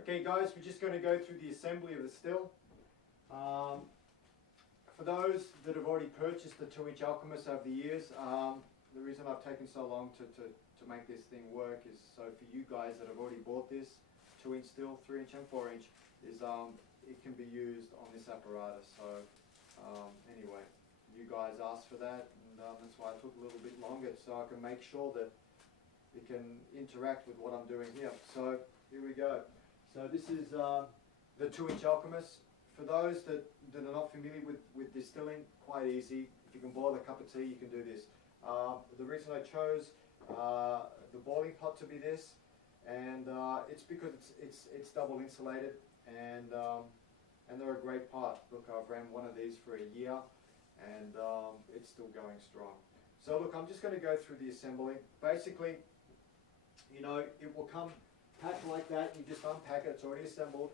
Okay guys, we're just going to go through the assembly of the still. For those that have already purchased the 2-inch Alchemist over the years, the reason I've taken so long to make this thing work is so for you guys that have already bought this 2-inch still, 3-inch and 4-inch, is it can be used on this apparatus. So anyway, you guys asked for that, and that's why I took a little bit longer so I can make sure that it can interact with what I'm doing here. So here we go. So this is the 2-inch Alchemist. For those that are not familiar with distilling, quite easy. If you can boil a cup of tea, you can do this. The reason I chose the boiling pot to be this, and it's because it's double insulated, and they're a great part. Look, I've ran one of these for a year, and it's still going strong. So look, I'm just going to go through the assembly. Basically, you know, it will come packed like that. You just unpack it. It's already assembled.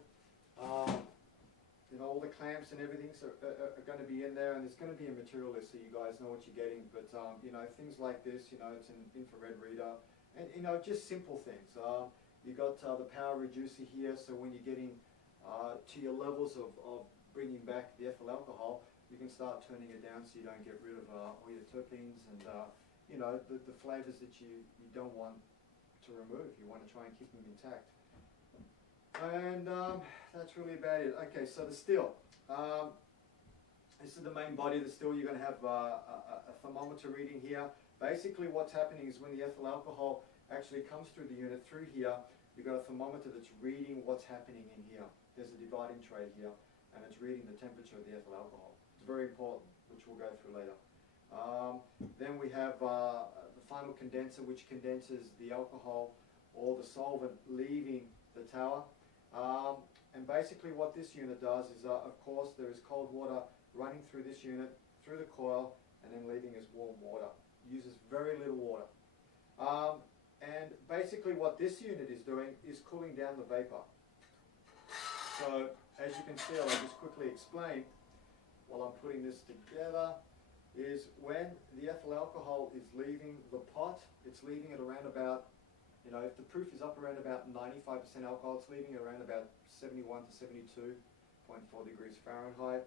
You know, all the clamps and everything are going to be in there, and there's going to be a material list so you guys know what you're getting. But you know, things like this, you know, it's an infrared reader, and you know, just simple things. You've got the power reducer here, so when you're getting to your levels of bringing back the ethyl alcohol, you can start turning it down so you don't get rid of all your terpenes and you know, the flavors that you don't want to remove. You want to try and keep them intact. And that's really about it. Okay, so the still. This is the main body of the still. You're going to have a thermometer reading here. Basically what's happening is when the ethyl alcohol actually comes through the unit through here, you've got a thermometer that's reading what's happening in here. There's a dividing tray here, and it's reading the temperature of the ethyl alcohol. It's very important, which we'll go through later. Then we have the final condenser, which condenses the alcohol or the solvent leaving the tower. And basically what this unit does is, of course, there is cold water running through this unit, through the coil, and then leaving as warm water. It uses very little water. And basically what this unit is doing is cooling down the vapor. So as you can see, I'll just quickly explain while I'm putting this together, is when the ethyl alcohol is leaving the pot, it's leaving it around about, you know, if the proof is up around about 95% alcohol, it's leaving it around about 71 to 72.4 degrees Fahrenheit.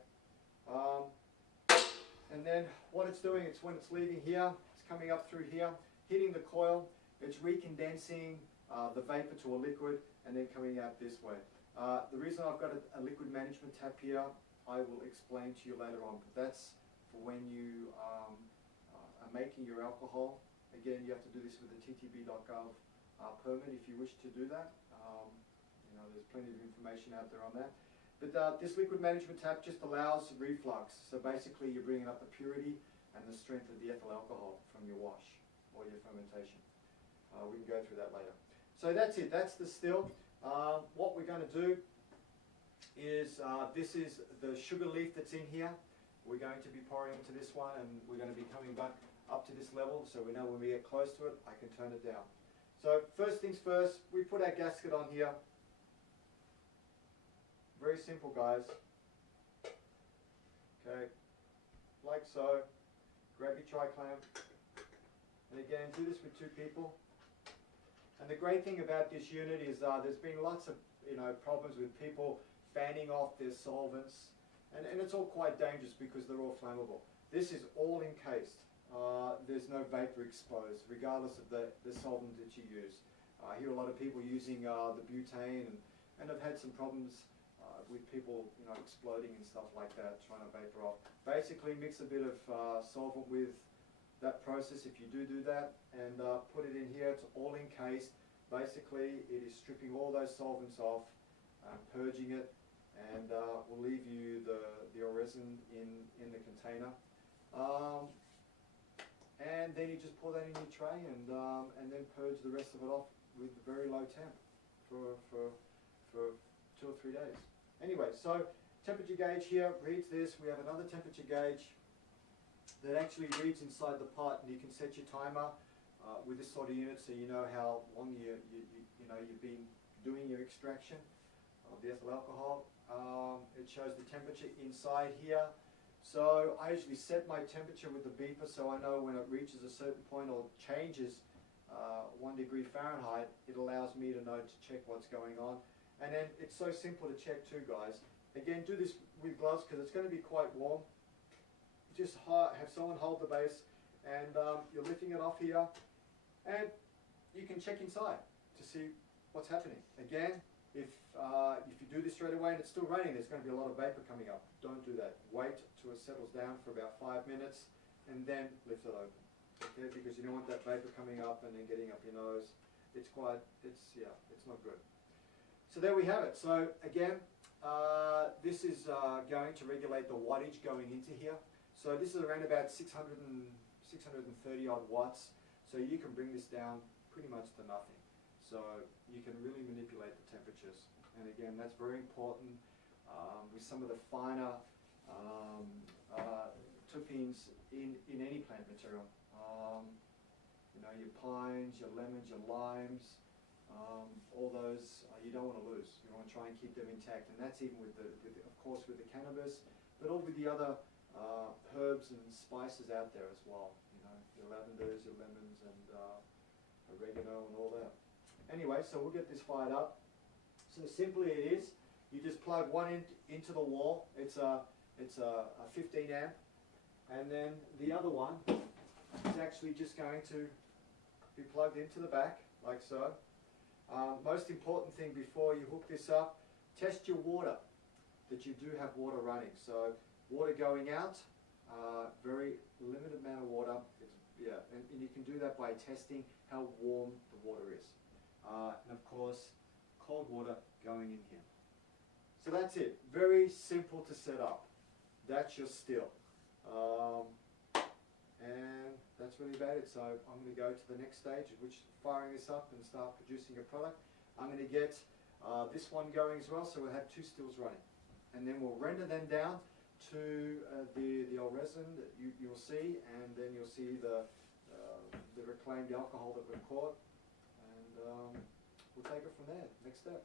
And then what it's doing, it's when it's leaving here, it's coming up through here, hitting the coil, it's recondensing the vapor to a liquid, and then coming out this way. The reason I've got a liquid management tap here, I will explain to you later on, but that's for when you are making your alcohol. Again, you have to do this with a ttb.gov permit if you wish to do that. You know, there's plenty of information out there on that. But this liquid management tap just allows reflux. So basically you're bringing up the purity and the strength of the ethyl alcohol from your wash or your fermentation. We can go through that later. So that's it, that's the still. What we're going to do is, this is the sugar leaf that's in here. We're going to be pouring into this one, and we're going to be coming back up to this level, so we know when we get close to it, I can turn it down. So first things first, we put our gasket on here. Very simple, guys. Okay, like so. Grab your tri-clamp. And again, do this with 2 people. And the great thing about this unit is there's been lots of problems with people fanning off their solvents. And it's all quite dangerous because they're all flammable. This is all encased. There's no vapor exposed, regardless of the solvent that you use. I hear a lot of people using the butane, and I've had some problems with people exploding and stuff like that, trying to vapor off. Basically, mix a bit of solvent with that process if you do that, and put it in here. It's all encased. Basically, it is stripping all those solvents off, purging it, and will leave you the resin in the container. And then you just pour that in your tray, and then purge the rest of it off with very low temp for 2 or 3 days. Anyway, so temperature gauge here reads this. We have another temperature gauge that actually reads inside the pot, and you can set your timer with this sort of unit, so you know how long you've been doing your extraction of the ethyl alcohol. It shows the temperature inside here. So I usually set my temperature with the beeper, so I know when it reaches a certain point or changes 1 degree Fahrenheit, it allows me to know to check what's going on. And then it's so simple to check too, guys. Again, do this with gloves because it's going to be quite warm. Just have someone hold the base, and you're lifting it off here, and you can check inside to see what's happening. Again, if you do this straight away and it's still raining, there's going to be a lot of vapor coming up. Don't do that. Wait till it settles down for about 5 minutes, and then lift it open. Okay, because you don't want that vapor coming up and then getting up your nose. It's not good. So there we have it. So again, this is going to regulate the wattage going into here. So this is around about 630 odd watts. So you can bring this down pretty much to nothing. So you can really manipulate the temperatures. And again, that's very important with some of the finer terpenes in any plant material. You know, your pines, your lemons, your limes, all those you don't want to lose. You want to try and keep them intact, and that's even with of course, with the cannabis, but all with the other herbs and spices out there as well. You know, your lavenders, your lemons, and oregano, and all that. Anyway, so we'll get this fired up. So simply it is, you just plug one into the wall. It's a 15 amp, and then the other one is actually just going to be plugged into the back, like so. Most important thing before you hook this up, test your water, that you do have water running. So water going out, very limited amount of water. And you can do that by testing how warm the water is. And of course, cold water going in here. So that's it. Very simple to set up. That's your still. And that's really about it. So I'm going to go to the next stage, which is firing this up and start producing a product. I'm going to get this one going as well, so we'll have 2 stills running. And then we'll render them down to the old resin that you'll see, and then you'll see the reclaimed alcohol that we've caught, and we'll take it from there. Next step.